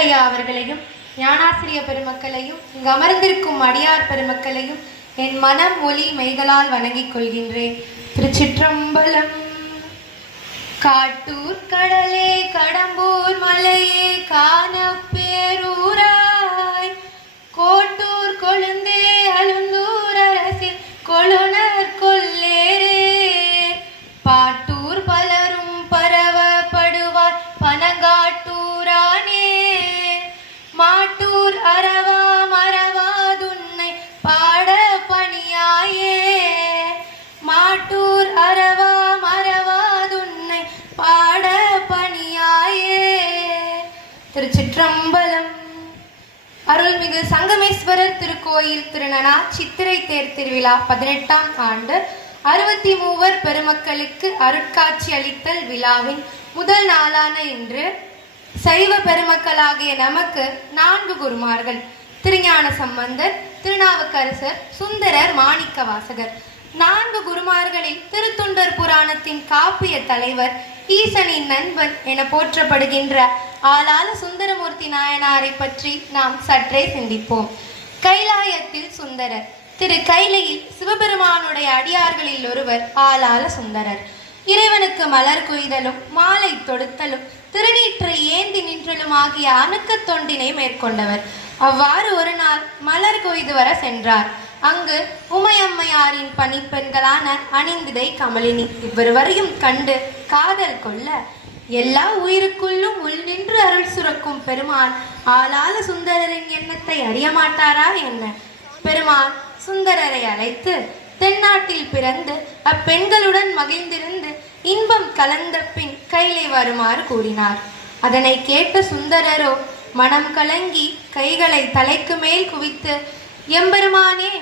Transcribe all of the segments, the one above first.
முத்தையா அவர்களையும் ஞானாசிரிய பெருமக்களையும் இங்கு அமர்ந்திருக்கும் அடியார் பெருமக்களையும் என் மனம் மொழி மெய்களால் வணங்கிக் கொள்கின்றேன். திருச்சிற்றம்பலம். காட்டூர் கடலே கடம்பூர் மலையே காணப்பேரூராய் கோட்டூர் கொழுந்தே அழுந்தூர் அரசின் கொழுனர் கொல்லேரே பாட்டூர் பலரும் பரவப்படுவார் பனங்காட்டூரானே மாட்டூர் அரவா மறவாதுன்னை பாட பணியாயே மாட்டூர் அரவா மறவாதுன்னை பாட பணியாயே. திருச்சிற்றம்பலம். அருள்மிகு சங்கமேஸ்வரர் திருக்கோயில் திருநனா சித்திரை தேர் திருவிழா 18ஆம் ஆண்டு 63 பெருமக்களுக்கு அருட்காட்சி அளித்தல் விழாவின் முதல் நாளான இன்று சைவ பெருமக்களாகிய நமக்கு 4 குருமார்கள் திருஞான சம்பந்தர், திருநாவுக்கரசர், சுந்தரர், மாணிக்க வாசகர். 4 குருமார்களில் திருத்தொண்டர் புராணத்தின் காப்பிய தலைவர் ஈசனின் நண்பன் என போற்றப்படுகின்ற ஆளாள சுந்தரமூர்த்தி நாயனாரை பற்றி நாம் சற்றே சிந்திப்போம். கைலாயத்தில் சுந்தரர். திரு கைலையில் சிவபெருமானுடைய அடியார்களில் ஒருவர் ஆளாள சுந்தரர். இறைவனுக்கு மலர் குய்தலும் மாலை தொடுத்தலும் திருநீற்றை ஏந்தி நின்றலும் ஆகிய அணுக்க தொண்டினை மேற்கொண்டவர். அவ்வாறு ஒரு நாள் மலர் கொய்து வர சென்றார். அங்கு உமையம்மையாரின் பணிப்பெண்களான அணிந்திதை, கமலினி இவ்விருவரையும் கண்டு காதல் கொள்ள எல்லா உயிருக்குள்ளும் உள் நின்று அருள் சுரக்கும் பெருமான் ஆளாள சுந்தரரின் எண்ணத்தை அறிய மாட்டாரா என்ன? பெருமான் சுந்தரரை அழைத்து தென்னாட்டில் பிறந்து அப்பெண்களுடன் மகிழ்ந்திருந்து இன்பம் கலந்த பின் கைலை வருமாறு கூறினார். அதனை கேட்ட சுந்தரரோ மனம் கலங்கி கைகளை தலைக்கு மேல் குவித்து, எம்பெருமானே,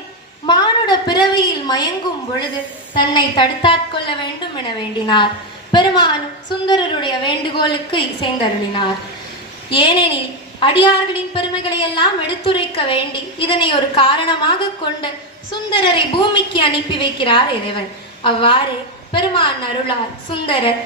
மானுட பிறவியில் மயங்கும் பொழுது தன்னை தடுத்தாட்கொள்ள வேண்டும் என வேண்டினார். பெருமானும் சுந்தரருடைய வேண்டுகோளுக்கு இசைந்தருளினார். ஏனெனில் அடியார்களின் பெருமைகளை எல்லாம் எடுத்துரைக்க வேண்டி இதனை ஒரு காரணமாக கொண்டு சுந்தரரை பூமிக்கு அனுப்பி வைக்கிறார் இறைவன். அவ்வாறே பெருமான் அருளால் சுந்தரர்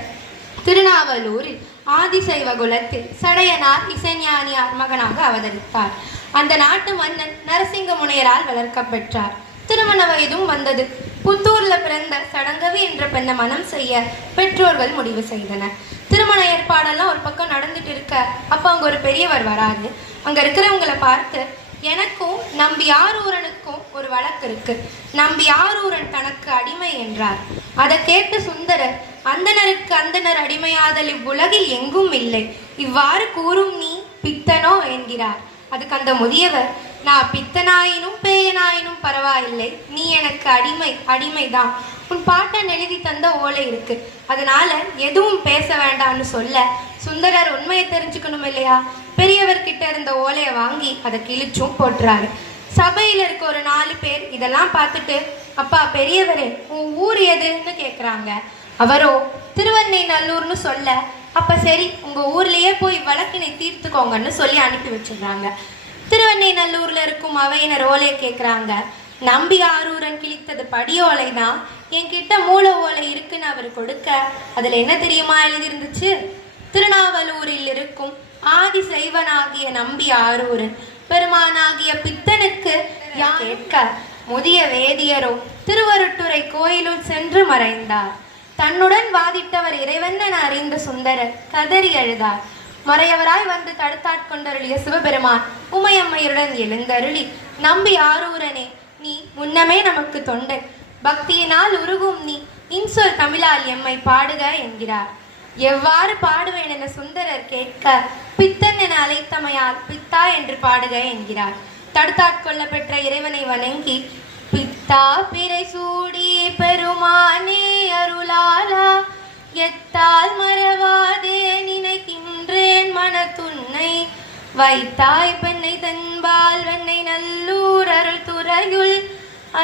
திருநாவலூரில் ஆதிசைவ குலத்தில் சடையனார் இசைஞானியார் மகனாக அவதரித்தார். அந்த நாட்டு மன்னன் நரசிங்க முனையரால் வளர்க்கப்பெற்றார். திருமண வயதும் வந்தது. புத்தூர்ல பிறந்த சடங்கவி என்ற பெண்ணை மனம் செய்ய பெற்றோர்கள் முடிவு செய்தனர். திருமண ஏற்பாடெல்லாம் ஒரு பக்கம் நடந்துட்டு இருக்க அப்ப அங்க ஒரு பெரியவர் வராரு. அங்க இருக்கிறவங்களை பார்த்து, எனக்கும் நம்பி ஆரூரனுக்கும் ஒரு வழக்கு இருக்கு, நம்பி ஆரூரன் தனக்கு அடிமை என்றார். அதை கேட்டு சுந்தரர், அந்தனருக்கு அந்தனர் அடிமையாதல் இவ்வுலகில் எங்கும் இல்லை, இவ்வாறு கூறும் நீ பித்தனோ என்கிறார். அதுக்கு அந்த முதியவர், நான் பித்தனாயினும் பேயனாயினும் பரவாயில்லை, நீ எனக்கு அடிமைதான். உன் பாட்டன் எழுதி தந்த ஓலை இருக்கு, அதனால எதுவும் பேச வேண்டாம்னு சொல்ல சுந்தரர் உண்மையை தெரிஞ்சுக்கணும் இல்லையா? பெரியவர்கிட்ட இருந்த ஓலையை வாங்கி அதை கிழிச்சும் போட்டுறாரு. சபையில இருக்க ஒரு 4 பேர் இதெல்லாம் பார்த்துட்டு, அப்பா பெரியவரே, உன் ஊர் எதுன்னு கேட்குறாங்க. அவரோ திருவண்ணை நல்லூர்னு சொல்ல, அப்ப சரி, உங்க ஊர்லயே போய் வழக்கினை தீர்த்துக்கோங்கன்னு சொல்லி அனுப்பி வச்சிடுறாங்க. திருவண்ணை நல்லூர்ல இருக்கும் அவையினர் ஓலையை கேட்குறாங்க. நம்பி ஆரூரன் கிழித்தது படியோலை தான், என்கிட்ட மூல ஓலை இருக்குன்னு அவர் கொடுக்க, அதுல என்ன தெரியுமா எழுதியிருந்துச்சு? திருநாவலூரில் இருக்கும் ஆதி சைவனாகிய நம்பி ஆரூரன் பெருமானாகிய பித்தனுக்கு கேட்க முதிய வேதியரோ திருவருட்டுறை கோயிலுள் சென்று மறைந்தார். தன்னுடன் வாதிட்டவர் இறைவன் என அறிந்த சுந்தரர் கதறி அழுதார். மறையவராய் வந்து தடுத்தாட்கொண்டருளிய சிவபெருமான் உமையம்மையுடன் எழுந்தருளி, நம்பி ஆரூரனே, நீ முன்னமே நமக்கு தொண்டன், பக்தியினால் உருகும் நீ இன்சொல் தமிழால் எம்மை பாடுக என்கிறார். எவ்வாறு பாடுவேன் என சுந்தரர் கேட்க, பித்தன் என அழைத்தமையால் பித்தா என்று பாடுக என்கிறார். தடுத்தாட்கொள்ள பெற்ற இறைவனை வணங்கி, பித்தா பிறை சூடி பெருமானே அருளாலா, எத்தால் மறவாதே நினைக்கின்றேன் மனத்துன்னை, வைத்தாய் பெண்ணை தன்பால் வெண்ணை நல்லூர் அருள் துறையுள்,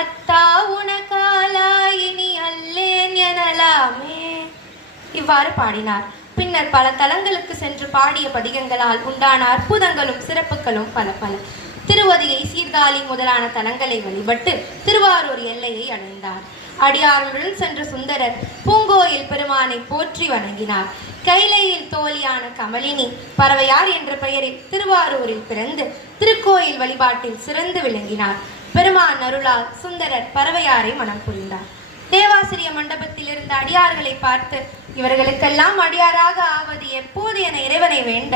அத்தா உனக்காலாயினி அல்லேன் எனலாமே. இவ்வாறு பாடினார். பின்னர் பல தலங்களுக்கு சென்று பாடிய பதிகங்களால் உண்டான அற்புதங்களும் சிறப்புகளும் பல பல. திருவதிகை, சீர்காழி முதலான தலங்களை வழிபட்டு திருவாரூர் எல்லையை அடைந்தார். அடியாருடன் சென்ற சுந்தரர் பூங்கோயில் பெருமானை போற்றி வணங்கினார். கைலையில் தோழியான கமலினி பறவையார் என்ற பெயரில் திருவாரூரில் பிறந்து திருக்கோயில் வழிபாட்டில் சிறந்து விளங்கினார். பெருமான் அருளால் சுந்தரர் பறவையாரை மனம் புரிந்தார். தேவாசிரிய மண்டபத்தில் இருந்த அடியார்களை பார்த்து, இவர்களுக்கெல்லாம் அடியாராக ஆவது எப்போது என இறைவனை வேண்ட,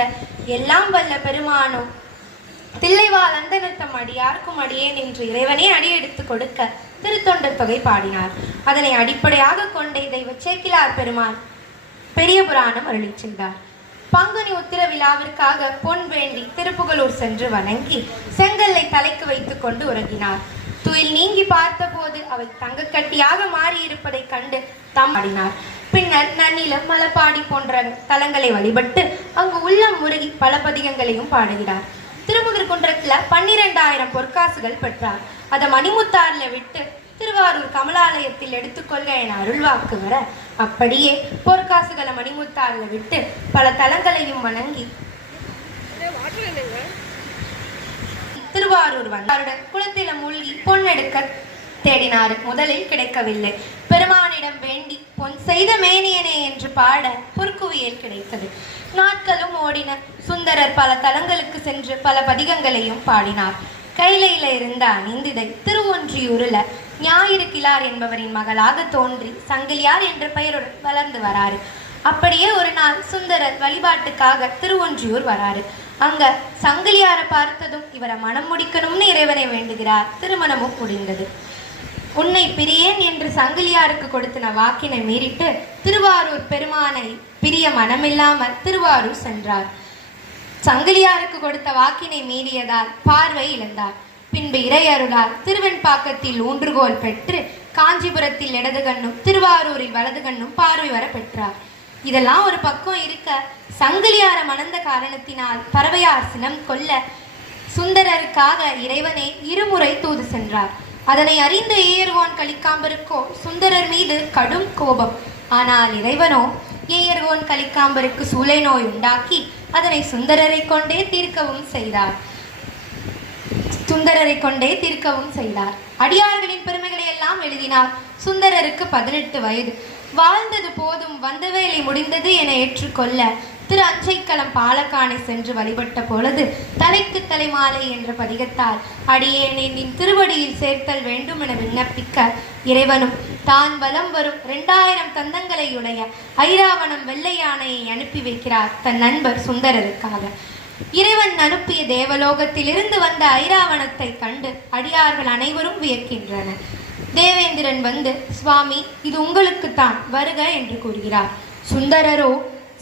எல்லாம் வல்ல பெருமானோ தில்லைவாழ் அந்தனத்தம் அடியார்க்கும் அடியேன் என்று இறைவனே அடியெடுத்து கொடுக்க திருத்தொண்ட தொகை பாடினார். அதனை அடிப்படையாக கொண்டே தெய்வ சேக்கிலார் பெருமான் பெரிய புராணம் அருளி சென்றார். பங்குனி உத்திர விழாவிற்காக பொன் வேண்டி திருப்புகலூர் சென்று வணங்கி செங்கல்லை தலைக்கு வைத்துக் கொண்டு உறங்கினார். துயில் நீங்கி பார்த்த போது அவை தங்கக்கட்டியாக மாறி இருப்பதை கண்டு ஆடினார். பின்னர் நன்னிலம் மலப்பாடி போன்ற தலங்களை வழிபட்டு அங்கு உள்ளம் முருகி பல பதிகங்களையும் பாடுகிறார். திருமுகர் குன்றத்துல 12,000 பொற்காசுகள் பெற்றார். அதை மணிமுத்தாறுல விட்டு திருவாரூர் கமலாலயத்தில் எடுத்துக்கொள்க என அருள்வாக்கு வர, அப்படியே பொற்காசுகளை மணிமுத்தாறுல விட்டு பல தலங்களையும் வணங்கி திருவாரூர் வந்தாருடன் குளத்தில மூழ்கி பொன்னெடுக்க தேடினார். முதலில் கிடைக்கவில்லை. பெருமானிடம் வேண்டி பொன் செய்த மேனியனே என்று பாட பொற்குவியல் கிடைத்தது. நாட்களும் ஓடின. சுந்தரர் பல தலங்களுக்கு சென்று பல பதிகங்களையும் பாடினார். கைலையில இருந்த அணிந்திதை திருவொன்றியூரில் ஞாயிறு கிளார் என்பவரின் மகளாக தோன்றி சங்கிலியார் என்ற பெயருடன் வளர்ந்து வராரு. அப்படியே ஒரு நாள் சுந்தரர் வழிபாட்டுக்காக திருவொன்றியூர் வராரு. அங்க சங்கிலியாரை பார்த்ததும் இவரை மனம் முடிக்கணும்னு இறைவனை வேண்டுகிறார். திருமணமும் முடிந்தது. உன்னை பிரியேன் என்று சங்கிலியாருக்கு கொடுத்தின வாக்கினை மீறிட்டு திருவாரூர் பெருமானை பிரிய மனமில்லாமல் திருவாரூர் சென்றார். சங்கிலியாருக்கு கொடுத்த வாக்கினை மீறியதால் பார்வை இழந்தார். பின்பு இறையருளால் திருவெண்பாக்கத்தில் ஊன்றுகோல் பெற்று காஞ்சிபுரத்தில் இடது கண்ணும் திருவாரூரில் வலது கண்ணும் பார்வை வர பெற்றார். இதெல்லாம் ஒரு பக்கம் இருக்க, சங்கிலியார மணந்த காரணத்தினால் பறவையார் சினம் கொல்ல சுந்தரருக்காக இறைவனை இருமுறை தூது சென்றார். அதனை அறிந்த ஏயர்கோன் கலிக்காம்பருக்கோ சுந்தரர் மீது கடும் கோபம். ஆனால் இறைவனோ ஏயர்கோன் கலிக்காம்பருக்கு சூளை நோய் உண்டாக்கி அதனை சுந்தரரை கொண்டே தீர்க்கவும் செய்தார். அடியார்களின் பெருமைகளை எல்லாம் எழுதினார். சுந்தரருக்கு 18 வயது. வாழ்ந்தது போதும், வந்த வேலை முடிந்தது என ஏற்றுக்கொள்ள திரு அஞ்சைக்களம் பாலக்கானை சென்று வழிபட்ட பொழுது தலைக்கு தலைமாலை என்ற பதிகத்தால் அடியேனை நின் திருவடியில் சேர்த்தல் வேண்டும் என விண்ணப்பிக்க இறைவனும் தான் வலம் வரும் 2000 தந்தங்களை உடைய ஐராவணம் வெள்ளை யானையை அனுப்பி வைக்கிறார் தன் நண்பர் சுந்தரருக்காக. இறைவன் அனுப்பிய தேவலோகத்திலிருந்து வந்த ஐராவணத்தை கண்டு அடியார்கள் அனைவரும் வியக்கின்றனர். தேவேந்திரன் வந்து, சுவாமி, இது உங்களுக்குத்தான், வருக என்று கூறுகிறார். சுந்தரரோ,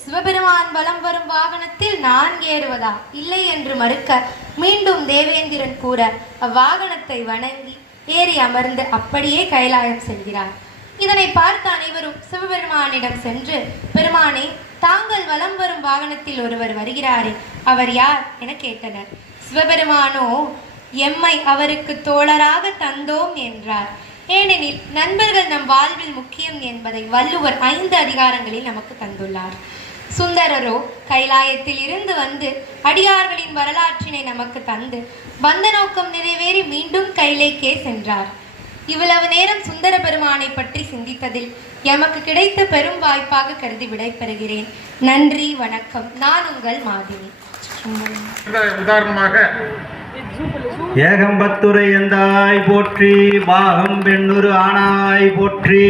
சிவபெருமான் வலம் வரும் வாகனத்தில் நான் ஏறுவதா இல்லை என்று மறுக்க மீண்டும் தேவேந்திரன் கூற அவ்வாகனத்தை வணங்கி ஏறி அமர்ந்து அப்படியே கைலாயம் செல்கிறார். இதனை பார்த்த அனைவரும் சிவபெருமானிடம் சென்று, பெருமானே, தாங்கள் வலம் வரும் வாகனத்தில் ஒருவர் வருகிறாரே, அவர் யார் என கேட்டனர். சிவபெருமானோ, எம்மை அவருக்கு தோழராக தந்தோம் என்றார். ஏனெனில் நண்பர்கள் நம் வாழ்வில் முக்கியம் என்பதை வள்ளுவர் 5 அதிகாரங்களில் நமக்கு தந்துள்ளார். சுந்தரரோ கைலாயத்தில் இருந்து வந்து அடியார்களின் வரலாற்றினை நமக்கு தந்து வந்த நோக்கம் நிறைவேறி மீண்டும் கைலைக்கே சென்றார். இவ்வளவு நேரம் சுந்தர பெருமானை பற்றி சிந்தித்ததில் எமக்கு கிடைத்த பெரும் வாய்ப்பாக கருதி விடைபெறுகிறேன். நன்றி, வணக்கம். நான் உங்கள் மாதினி. உதாரணமாக ஏகம்பத்துரை எந்தாய் போற்றி, பாகம் பெண்ணுரு ஆனாய் போற்றி.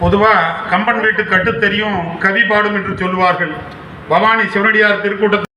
பொதுவாக கம்பன் வீட்டு கட்டு தெரியும் கவி பாடும் என்று சொல்லுவார்கள். பவானி சிவனடியார் திருக்கூட்டத்தில்